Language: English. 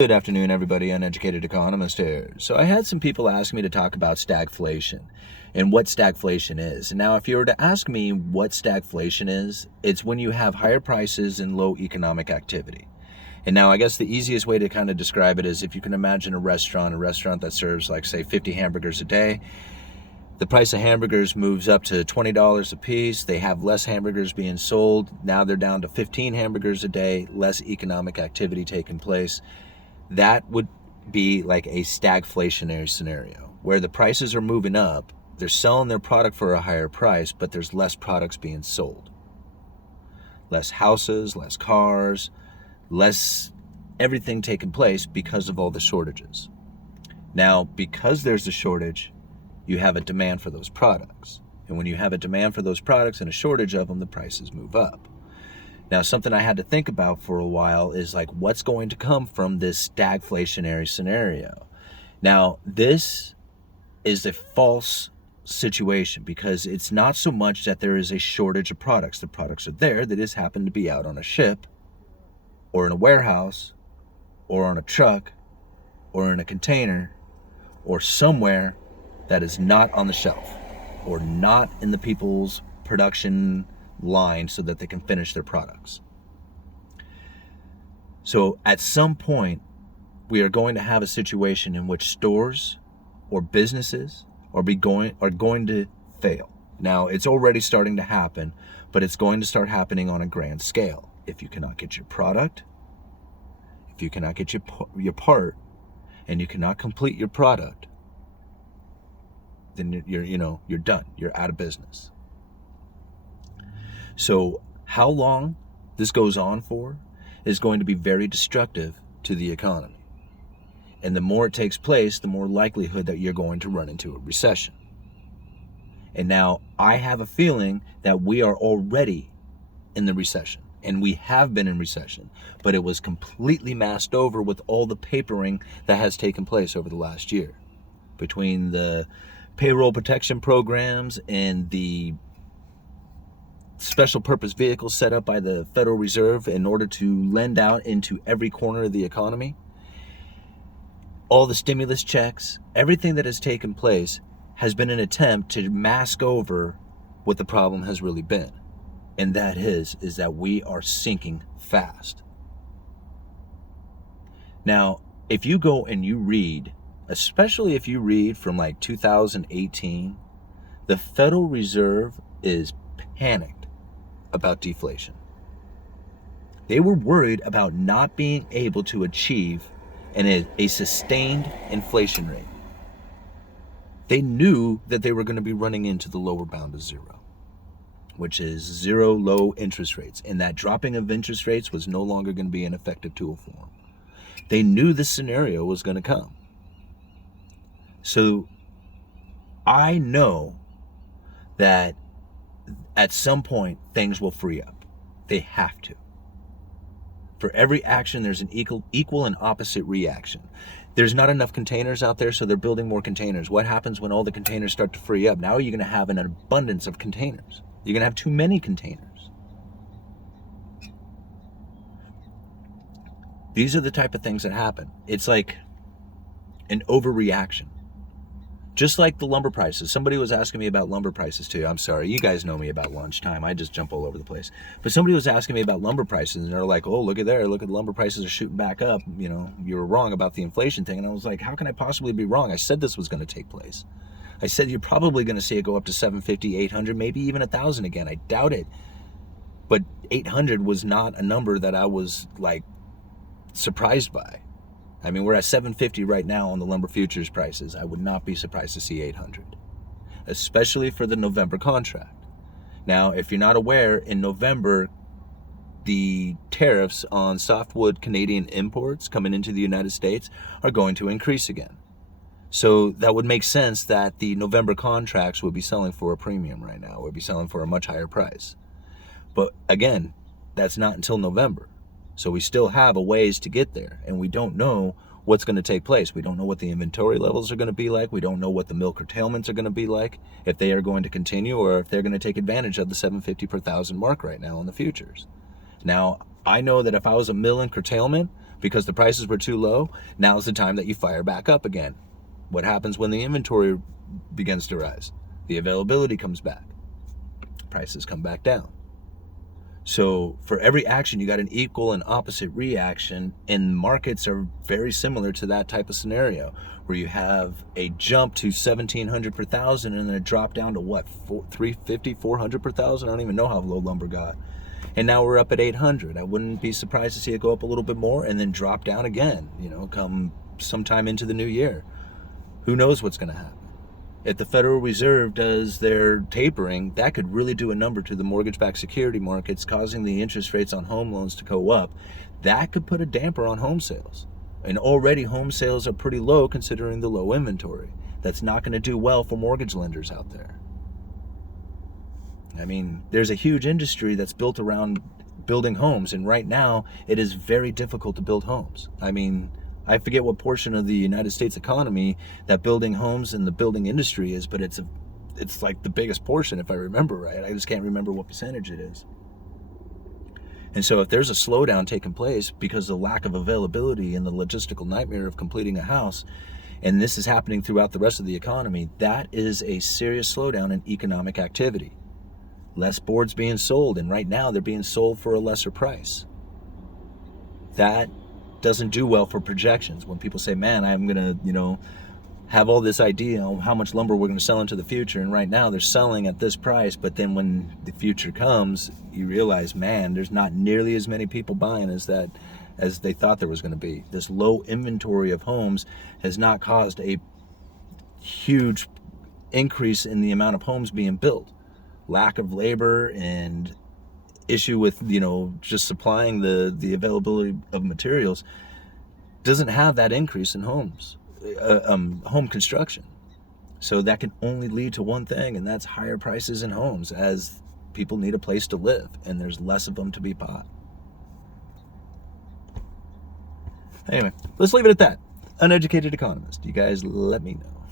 Good afternoon, everybody. Uneducated Economist here. So I had some people ask me to talk about stagflation and what stagflation is. Now, if you were to ask me what stagflation is, it's when you have higher prices and low economic activity. And now I guess the easiest way to kind of describe it is if you can imagine a restaurant that serves like, say, 50 hamburgers a day. The price of hamburgers moves up to $20 a piece. They have less hamburgers being sold. Now they're down to 15 hamburgers a day, less economic activity taking place. That would be like a stagflationary scenario where the prices are moving up. They're selling their product for a higher price, but there's less products being sold. Less houses, less cars, less everything taking place because of all the shortages. Now, because there's a shortage, you have a demand for those products. And when you have a demand for those products and a shortage of them, the prices move up. Now, something I had to think about for a while is like, what's going to come from this stagflationary scenario? Now, this is a false situation because it's not so much that there is a shortage of products. The products are there. They just happen to be out on a ship or in a warehouse or on a truck or in a container or somewhere that is not on the shelf or not in the people's production line so that they can finish their products. So at some point, we are going to have a situation in which stores or businesses are going to fail. Now, it's already starting to happen, but it's going to start happening on a grand scale. If you cannot get your product, if you cannot get your part, and you cannot complete your product, then you're done. You're out of business. So how long this goes on for is going to be very destructive to the economy. And the more it takes place, the more likelihood that you're going to run into a recession. And now I have a feeling that we are already in the recession. And we have been in recession, but it was completely masked over with all the papering that has taken place over the last year. Between the payroll protection programs and the special purpose vehicles set up by the Federal Reserve in order to lend out into every corner of the economy, all the stimulus checks, everything that has taken place has been an attempt to mask over what the problem has really been. And that is that we are sinking fast. Now, if you go and you read, especially if you read from like 2018, the Federal Reserve is panicked about deflation. They were worried about not being able to achieve a sustained inflation rate. They knew that they were going to be running into the lower bound of zero, which is zero low interest rates. And that dropping of interest rates was no longer going to be an effective tool for them. They knew this scenario was going to come. So I know that at some point things will free up. They have to. For every action, there's an equal and opposite reaction. There's not enough containers out there, so they're building more containers. What happens when all the containers start to free up? Now you're going to have an abundance of containers. You're going to have too many containers. These are the type of things that happen. It's like an overreaction. Just like the lumber prices. Somebody was asking me about lumber prices too. I'm sorry, you guys know me about lunchtime. I just jump all over the place. But somebody was asking me about lumber prices, and they're like, oh, look at there. Look at the lumber prices are shooting back up. You know, you were wrong about the inflation thing. And I was like, how can I possibly be wrong? I said this was going to take place. I said you're probably going to see it go up to 750, 800, maybe even 1,000 again. I doubt it. But 800 was not a number that I was like surprised by. I mean, we're at 750 right now on the lumber futures prices. I would not be surprised to see 800, especially for the November contract. Now, if you're not aware, in November, the tariffs on softwood Canadian imports coming into the United States are going to increase again. So that would make sense that the November contracts would be selling for a premium right now, would be selling for a much higher price. But again, that's not until November. So we still have a ways to get there, and we don't know what's going to take place. We don't know what the inventory levels are going to be like. We don't know what the mill curtailments are going to be like, if they are going to continue or if they're going to take advantage of the 750 per thousand mark right now on the futures. Now, I know that if I was a mill in curtailment, because the prices were too low. Now's the time that you fire back up again. What happens when the inventory begins to rise? The availability comes back. Prices come back down. So for every action, you got an equal and opposite reaction, and markets are very similar to that type of scenario, where you have a jump to 1,700 per thousand and then a drop down to what, 350, 400 per thousand? I don't even know how low lumber got. And now we're up at 800. I wouldn't be surprised to see it go up a little bit more and then drop down again, come sometime into the new year. Who knows what's going to happen? If the Federal Reserve does their tapering, that could really do a number to the mortgage-backed security markets, causing the interest rates on home loans to go up. That could put a damper on home sales. And already home sales are pretty low considering the low inventory. That's not going to do well for mortgage lenders out there. I mean, there's a huge industry that's built around building homes, and right now it is very difficult to build homes. I mean, I forget what portion of the United States economy that building homes and the building industry is, but it's like the biggest portion, if I remember right. I just can't remember what percentage it is. And so if there's a slowdown taking place because of the lack of availability and the logistical nightmare of completing a house, and this is happening throughout the rest of the economy, that is a serious slowdown in economic activity. Less boards being sold, and right now they're being sold for a lesser price. That doesn't do well for projections. When people say, man, I'm going to, have all this idea on how much lumber we're going to sell into the future, and right now they're selling at this price, but then when the future comes, you realize, man, there's not nearly as many people buying as they thought there was going to be. This low inventory of homes has not caused a huge increase in the amount of homes being built. Lack of labor and issue with just supplying the availability of materials doesn't have that increase in homes, home construction. So that can only lead to one thing, and that's higher prices in homes, as people need a place to live and there's less of them to be bought. Anyway, let's leave it at that. Uneducated Economist. You guys let me know.